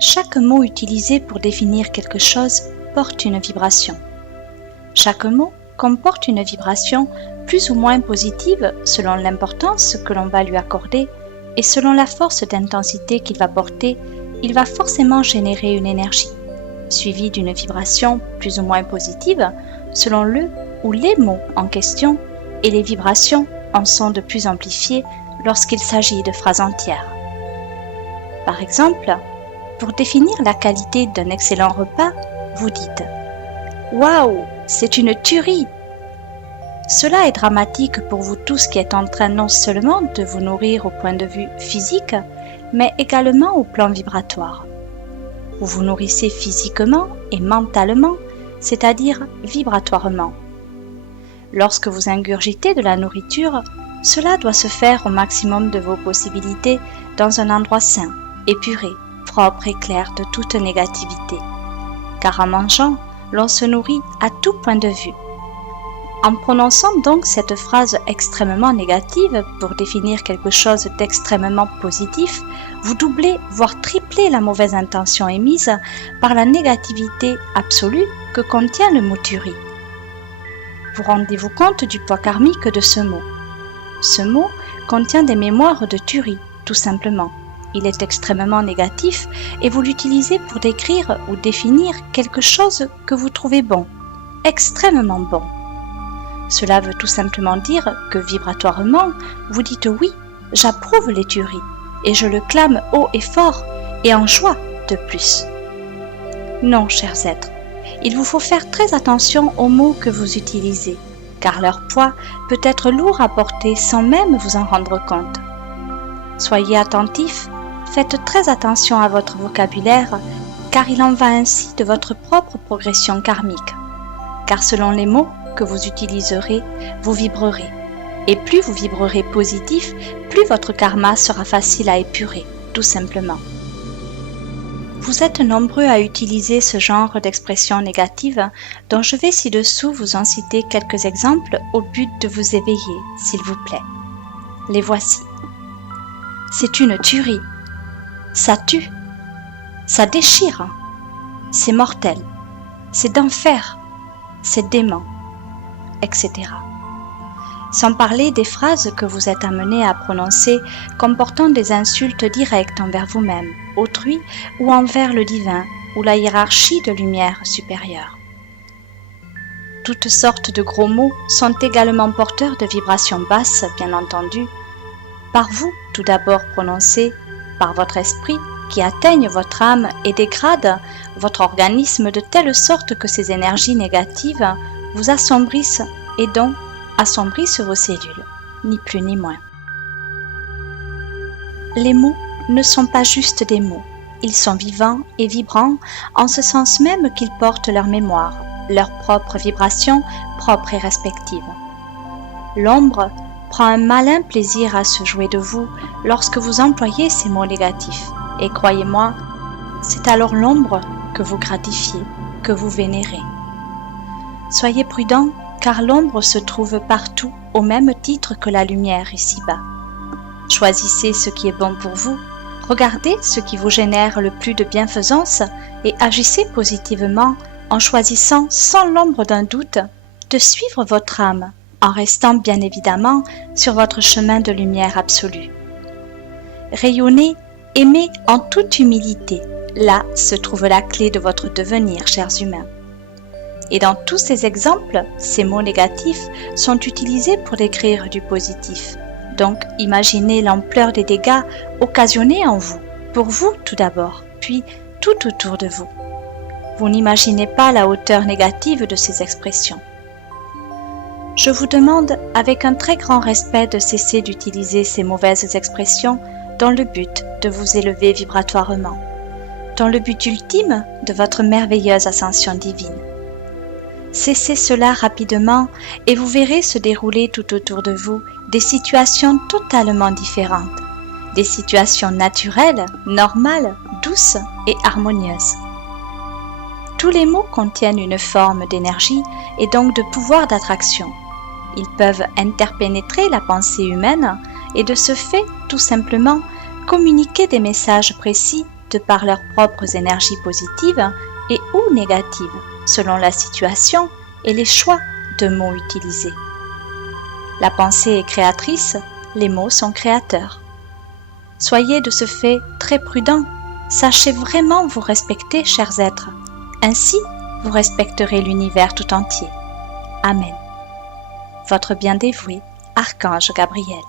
Chaque mot utilisé pour définir quelque chose porte une vibration. Chaque mot comporte une vibration plus ou moins positive selon l'importance que l'on va lui accorder et selon la force d'intensité qu'il va porter, il va forcément générer une énergie, suivie d'une vibration plus ou moins positive selon le ou les mots en question, et les vibrations en sont de plus amplifiées lorsqu'il s'agit de phrases entières. Par exemple, pour définir la qualité d'un excellent repas, vous dites « Waouh, c'est une tuerie !» Cela est dramatique pour vous tous qui êtes en train non seulement de vous nourrir au point de vue physique, mais également au plan vibratoire. Vous vous nourrissez physiquement et mentalement, c'est-à-dire vibratoirement. Lorsque vous ingurgitez de la nourriture, cela doit se faire au maximum de vos possibilités dans un endroit sain, épuré, propre et clair de toute négativité. Car en mangeant, l'on se nourrit à tout point de vue. En prononçant donc cette phrase extrêmement négative pour définir quelque chose d'extrêmement positif, vous doublez, voire triplez la mauvaise intention émise par la négativité absolue que contient le mot tuerie. Vous rendez-vous compte du poids karmique de ce mot. Ce mot contient des mémoires de tuerie, tout simplement. Il est extrêmement négatif et vous l'utilisez pour décrire ou définir quelque chose que vous trouvez bon, extrêmement bon. Cela veut tout simplement dire que vibratoirement, vous dites oui, j'approuve les tueries et je le clame haut et fort et en joie de plus. Non, chers êtres, il vous faut faire très attention aux mots que vous utilisez, car leur poids peut être lourd à porter sans même vous en rendre compte. Soyez attentifs, faites très attention à votre vocabulaire, car il en va ainsi de votre propre progression karmique. Car selon les mots que vous utiliserez, vous vibrerez. Et plus vous vibrerez positif, plus votre karma sera facile à épurer, tout simplement. Vous êtes nombreux à utiliser ce genre d'expressions négatives, dont je vais ci-dessous vous en citer quelques exemples au but de vous éveiller, s'il vous plaît. Les voici. C'est une tuerie. Ça tue. Ça déchire. C'est mortel. C'est d'enfer. C'est dément. Etc. Sans parler des phrases que vous êtes amenés à prononcer comportant des insultes directes envers vous-même, autrui ou envers le divin ou la hiérarchie de lumière supérieure. Toutes sortes de gros mots sont également porteurs de vibrations basses, bien entendu, par vous tout d'abord prononcés, par votre esprit qui atteignent votre âme et dégradent votre organisme de telle sorte que ces énergies négatives vous assombrissent et donc assombrissent vos cellules, ni plus ni moins. Les mots ne sont pas juste des mots, ils sont vivants et vibrants en ce sens même qu'ils portent leur mémoire, leur propre vibration propre et respective. L'ombre prend un malin plaisir à se jouer de vous lorsque vous employez ces mots négatifs, et croyez-moi, c'est alors l'ombre que vous gratifiez, que vous vénérez. Soyez prudents, car l'ombre se trouve partout au même titre que la lumière ici-bas. Choisissez ce qui est bon pour vous, regardez ce qui vous génère le plus de bienfaisance et agissez positivement en choisissant sans l'ombre d'un doute de suivre votre âme, en restant bien évidemment sur votre chemin de lumière absolue. Rayonnez, aimez en toute humilité, là se trouve la clé de votre devenir, chers humains. Et dans tous ces exemples, ces mots négatifs sont utilisés pour décrire du positif. Donc, imaginez l'ampleur des dégâts occasionnés en vous, pour vous tout d'abord, puis tout autour de vous. Vous n'imaginez pas la hauteur négative de ces expressions. Je vous demande, avec un très grand respect, de cesser d'utiliser ces mauvaises expressions dans le but de vous élever vibratoirement, dans le but ultime de votre merveilleuse ascension divine. Cessez cela rapidement et vous verrez se dérouler tout autour de vous des situations totalement différentes, des situations naturelles, normales, douces et harmonieuses. Tous les mots contiennent une forme d'énergie et donc de pouvoir d'attraction. Ils peuvent interpénétrer la pensée humaine et de ce fait, tout simplement, communiquer des messages précis de par leurs propres énergies positives et ou négatives, selon la situation et les choix de mots utilisés. La pensée est créatrice, les mots sont créateurs. Soyez de ce fait très prudents, sachez vraiment vous respecter, chers êtres. Ainsi, vous respecterez l'univers tout entier. Amen. Votre bien dévoué, Archange Gabriel.